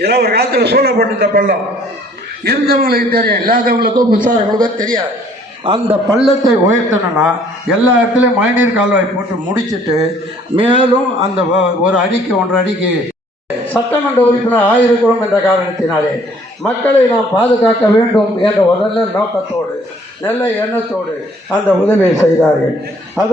ஏன்னா ஒரு காலத்தில் சூழப்பட்டிருந்த பள்ளம். இருந்தவங்களுக்கு தெரியும் இல்லாதவங்களுக்கும் மின்சாரங்களுக்கும் தெரியாது. அந்த பள்ளத்தை உயர்த்தணும்னா எல்லா இடத்துலையும் மழைநீர் கால்வாய் போட்டு முடிச்சுட்டு மேலும் அந்த ஒரு அடிக்கு ஒன்றரை அடிக்கு சட்டமன்ற உறுப்பினர் ஆயிருக்கிறோம் என்ற காரணத்தினாலே மக்களை நாம் பாதுகாக்க வேண்டும் என்ற ஒரு நல்ல நோக்கத்தோடு நல்ல எண்ணத்தோடு அந்த உதவியை செய்தார்கள். அது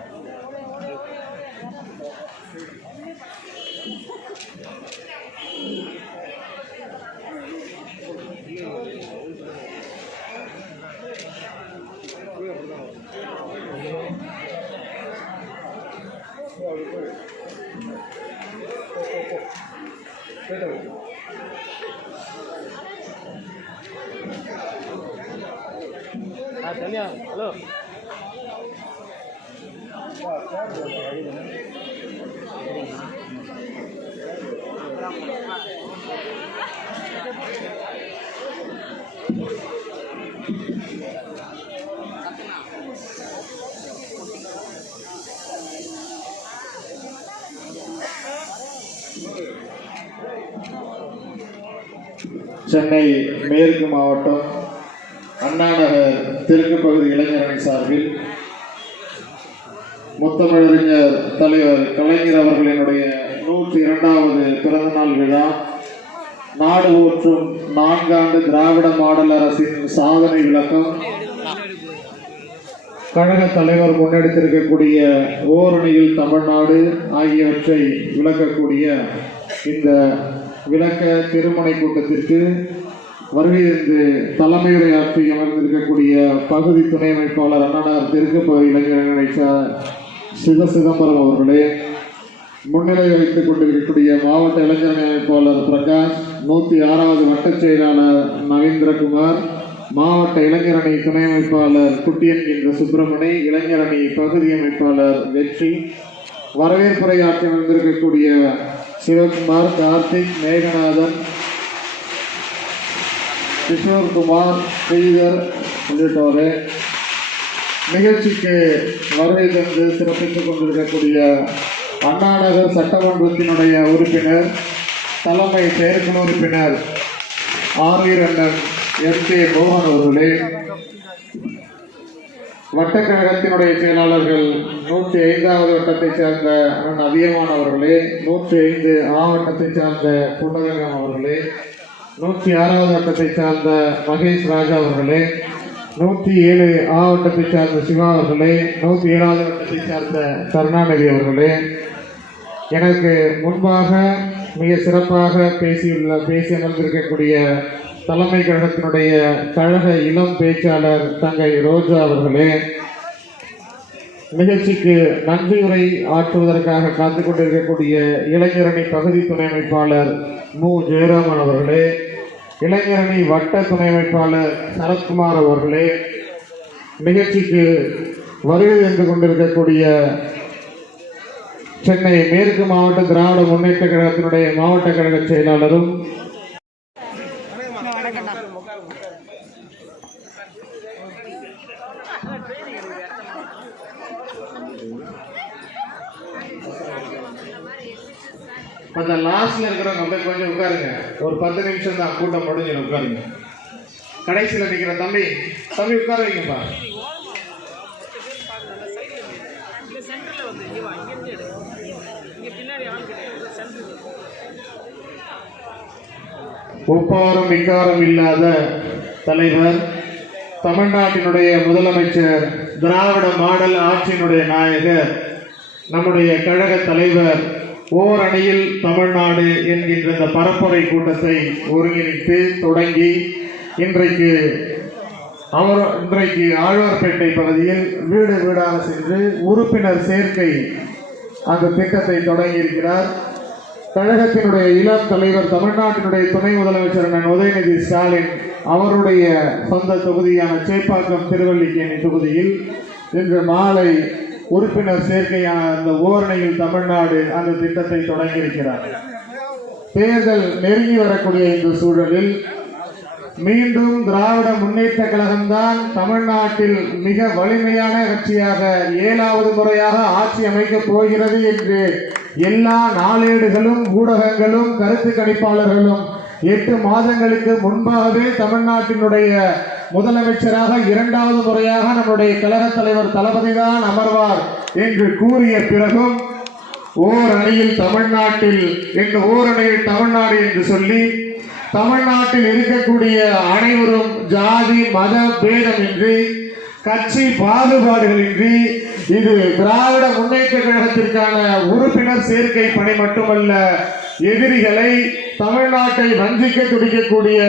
吃豆腐。啊，婷婷，乐。啊，三十多。சென்னை மேற்கு மாவட்டம் அண்ணாநகர் தெற்கு பகுதி இளைஞரணி சார்பில் முத்தமிழறிஞர் தலைவர் கலைஞர் அவர்களினுடைய நூற்றி இரண்டாவது பிறந்தநாள் விழா. நாடு ஊற்றும் நான்காண்டு திராவிட மாடல் அரசின் சாதனை விளக்கம். கழக தலைவர் முன்னெடுத்திருக்கக்கூடிய ஓரணியில் தமிழ்நாடு ஆகியவற்றை விளக்கக்கூடிய இந்த விளக்க திருமணை கூட்டத்திற்கு வருகை இருந்து தலைமையுரையாற்றி அமர்ந்திருக்கக்கூடிய பகுதி துணை அமைப்பாளர் அண்ணனார் தெற்கு பகுதி இளைஞரணி சிவ சிதம்பரம் அவர்களே முன்னிலை வைத்துக் கொண்டிருக்கக்கூடிய மாவட்ட இளைஞர் அமைப்பாளர் பிரகாஷ் நூற்றி ஆறாவது வட்டச் செயலாளர் நவீந்திரகுமார் மாவட்ட இளைஞரணி துணை அமைப்பாளர் குட்டியன் என்ற சுப்பிரமணி இளைஞரணி பகுதி அமைப்பாளர் வெற்றி வரவேற்புரையாற்றி வந்திருக்கக்கூடிய சிவகுமார் கார்த்திக் மேகநாதன் கிஷோர்குமார் ஸ்ரீதர் உள்ளிட்டோரே நிகழ்ச்சிக்கு வருகை தந்து சிறப்பித்துக் கொண்டிருக்கக்கூடிய அண்ணாநகர் சட்டமன்றத்தினுடைய உறுப்பினர் தலைமை செயற்குழு உறுப்பினர் ஆர்வீர் அண்ணன் எஸ் கே மோகன் அவர்களே. வட்டக்கழகத்தினுடைய செயலாளர்கள் நூற்றி ஐந்தாவது வட்டத்தைச் சேர்ந்த அண்ணன் அதியமான் அவர்களே நூற்றி ஐந்து ஆ வட்டத்தைச் சார்ந்த புன்னகங்கம் அவர்களே நூற்றி ஆறாவது வட்டத்தைச் சார்ந்த மகேஷ் ராஜா அவர்களே நூற்றி ஏழு ஆ வட்டத்தைச் சார்ந்த சிவா அவர்களே நூற்றி ஏழாவது வட்டத்தைச் சார்ந்த கருணாநிதி அவர்களே. எனக்கு முன்பாக மிக சிறப்பாக பேசியுள்ள பேசி அமர்ந்திருக்கக்கூடிய தலைமை கழகத்தினுடைய கழக இளம் பேச்சாளர் தங்கை ரோஜா அவர்களே நிகழ்ச்சிக்கு நன்றியுரை ஆற்றுவதற்காக காத்து கொண்டிருக்கக்கூடிய இளைஞரணி பகுதி துணை அமைப்பாளர் மு. ஜெயராமன் அவர்களே இளைஞரணி வட்ட துணை அமைப்பாளர் சரத்குமார் அவர்களே நிகழ்ச்சிக்கு வருகை தந்து கொண்டிருக்கக்கூடிய சென்னை மேற்கு மாவட்ட திராவிட முன்னேற்ற கழகத்தினுடைய மாவட்ட கழக செயலாளரும் அந்த லாஸ்ட்ல இருக்கிறவங்க அப்படியே கொஞ்சம் உட்காருங்க. ஒரு பத்து நிமிஷம் தான் கூட்டம் முடிஞ்சிடும் உட்காருங்க. கடைசியில் நிற்கிற தம்பி தம்பி உட்கார வைங்கப்பா. ஒப்பாரம் விகாரம் இல்லாத தலைவர் தமிழ்நாட்டினுடைய முதலமைச்சர் திராவிட மாடல் ஆட்சியினுடைய நாயகர் நம்முடைய கழக தலைவர் ஓரணியில் தமிழ்நாடு என்கின்ற இந்த பரப்புரை கூட்டத்தை ஒருங்கிணைத்து தொடங்கி இன்றைக்கு அவர் இன்றைக்கு ஆழ்வார்பேட்டை பகுதியில் வீடு வீடாக சென்று உறுப்பினர் சேர்க்கை அந்த திட்டத்தை தொடங்கியிருக்கிறார். கழகத்தினுடைய இளம் தலைவர் தமிழ்நாட்டினுடைய துணை முதலமைச்சர் அண்ணன் உதயநிதி ஸ்டாலின் அவருடைய சொந்த தொகுதியான சேப்பாக்கம் திருவல்லிக்கேணி தொகுதியில் இன்று மாலை உறுப்பினர் சேர்க்கையான அந்த ஓரணையில் தமிழ்நாடு அந்த திட்டத்தை தொடங்கியிருக்கிறார். தேர்தல் நெருங்கி வரக்கூடிய இந்த சூழலில் மீண்டும் திராவிட முன்னேற்ற கழகம்தான் தமிழ்நாட்டில் மிக வலிமையான கட்சியாக ஏழாவது முறையாக ஆட்சி அமைக்கப் போகிறது என்று எல்லா நாளேடுகளும் ஊடகங்களும் கருத்து கணிப்பாளர்களும் எட்டு மாதங்களுக்கு முன்பாகவே தமிழ்நாட்டினுடைய முதலமைச்சராக இரண்டாவது முறையாக நம்முடைய கழக தலைவர் தளபதிதான் அமர்வார் என்று கூறிய பிறகும் ஓர் அணியில் தமிழ்நாட்டில் என்று ஓரணியில் தமிழ்நாடு என்று சொல்லி தமிழ்நாட்டில் இருக்கக்கூடிய அனைவரும் ஜாதி மத பேதமின்றி கட்சி பாகுபாடுகளின்றி இது திராவிட முன்னேற்ற கழகத்திற்கான உறுப்பினர் சேர்க்கை பணி மட்டுமல்ல எதிரிகளை தமிழ்நாட்டை வஞ்சிக்க துடிக்கக்கூடிய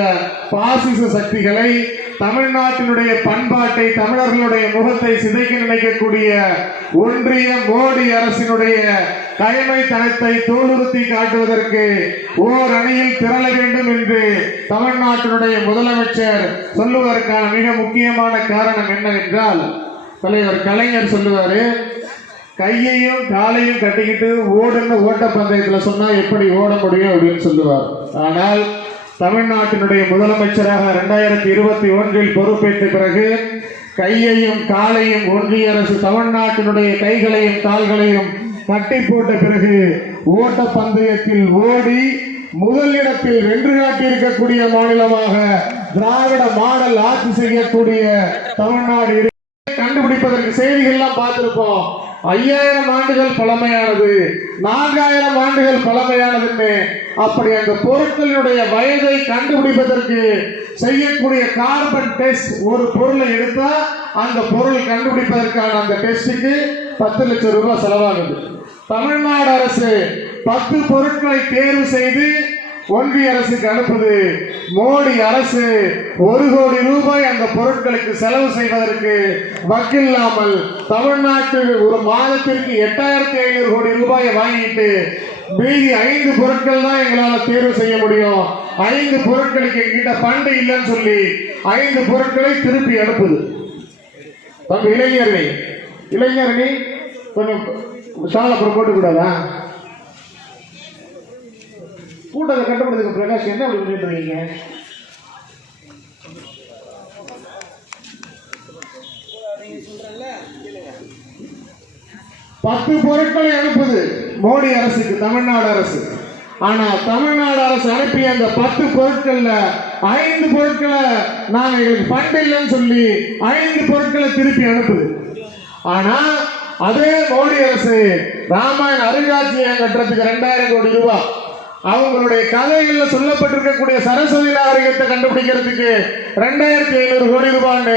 பாசிச சக்திகளை தமிழ்நாட்டினுடைய பண்பாட்டை தமிழர்களுடைய முகத்தை சிதைக்க நினைக்கக்கூடிய ஒன்றிய மோடி அரசினுடைய கயமைத்தனத்தை தோலுறுத்தி காட்டுவதற்கு ஓர் அணியில் திரள வேண்டும் என்று தமிழ்நாட்டினுடைய முதலமைச்சர் சொல்லுவதற்கான மிக முக்கியமான காரணம் என்னவென்றால் தலைவர் கலைஞர் சொல்லுவாரு கையையும் காலையும் கட்டிக்கிட்டு ஓடுன்னு ஓட்ட ஓட்டப்பந்தயத்துல சொன்னா எப்படி ஓட முடியும் அப்படின்னு சொல்லுவார். ஆனால் தமிழ்நாட்டினுடைய முதலமைச்சராக இரண்டாயிரத்தி இருபத்தி ஒன்றில் பொறுப்பேற்ற பிறகு கையையும் காலையும் ஒன்றிய அரசு தமிழ்நாட்டினுடைய கைகளையும் கால்களையும் கட்டி போட்ட பிறகு ஓட்ட பந்தயத்தில் ஓடி முதலிடத்தில் வென்று காட்டியிருக்கக்கூடிய மாநிலமாக திராவிட மாடல் ஆட்சி செய்யக்கூடிய தமிழ்நாடு கண்டுபிடிப்பதற்கு செய்திகள்லாம் பார்த்திருப்போம். ஐயாயிரம் ஆண்டுகள் பழமையானது நான்காயிரம் ஆண்டுகள் பழமையானதுன்னு அப்படி அந்த பொருட்களினுடைய வயதை கண்டுபிடிப்பதற்கு செய்யக்கூடிய கார்பன் டெஸ்ட் ஒரு பொருளை எடுத்தா அந்த பொருள் கண்டுபிடிப்பதற்கான அந்த டெஸ்டுக்கு பத்து லட்சம் ரூபாய் செலவாகுது. தமிழ்நாடு அரசு பத்து பொருட்களை தேர்வு செய்து ஒன்றிய அரசுக்கு அனுப்புது. மோடி அரசு ஒரு கோடி ரூபாய் அந்த பொருட்களுக்கு செலவு செய்வதற்கு வக்கில்லாமல் தமிழ்நாட்டில் ஒரு மாதத்திற்கு எட்டாயிரத்தி ஐநூறு கோடி ரூபாயை வாங்கிட்டு மீதி ஐந்து பொருட்கள் தான் எங்களால் தேர்வு செய்ய முடியும். ஐந்து பொருட்களுக்கு எங்கிட்ட பண்டு இல்லைன்னு சொல்லி ஐந்து பொருட்களை திருப்பி அனுப்புது. தம்பி இளைஞரணி இளைஞரணி கொஞ்சம் சாலை அப்புறம் போட்டு கூடாதா? கூட்டத்தை கட்டுப்படுறதுக்கு பிரகாஷ். என்ன அப்படி பண்ணிட்டு இருக்கீங்க? பத்து பொருட்களை அனுப்புது மோடி அரசுக்கு தமிழ்நாடு அரசு. ஆனா தமிழ்நாடு அரசு அனுப்பிய அந்த பத்து பொருட்கள்ல ஐந்து பொருட்களை நாங்க எங்களுக்கு ஃபண்ட் இல்லைன்னு சொல்லி ஐந்து பொருட்களை திருப்பி அனுப்புது. ஆனா அதே மோடி அரசு ராமாயண அருங்காட்சியகம் கட்டுறதுக்கு ரெண்டாயிரம் கோடி ரூபாய் அவங்களுடைய கதைகளில் சொல்லப்பட்டிருக்கக்கூடிய சரஸ்வதி நாகரிகத்தை கண்டுபிடிக்கிறதுக்கு ரெண்டாயிரத்தி ஐநூறு கோடி ரூபான்னு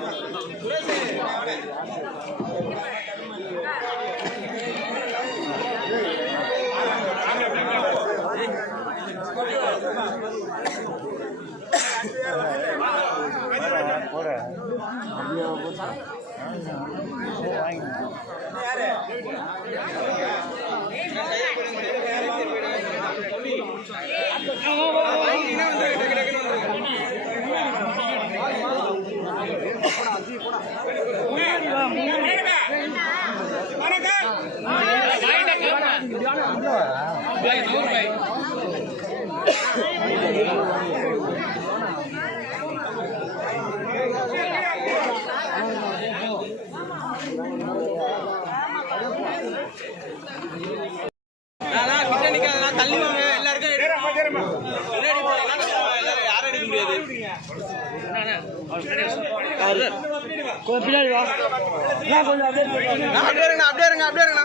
வாங்கி தள்ளி வாங்க எல்லாருக்கும் முன்னாடி போனீங்கன்னா கஷ்டமா, எல்லாரும் யாரும் எடுக்க முடியாது நான் அப்படியே இருங்க அப்படியே இருங்க அப்படியே இருங்க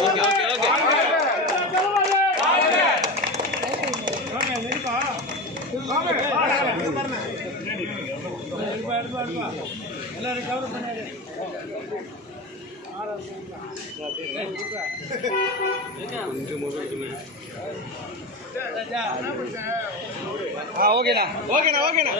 ஓகே, ஓகே. ஆ ஓகேண்ணா. ஓகேண்ணா ஓகேண்ணா.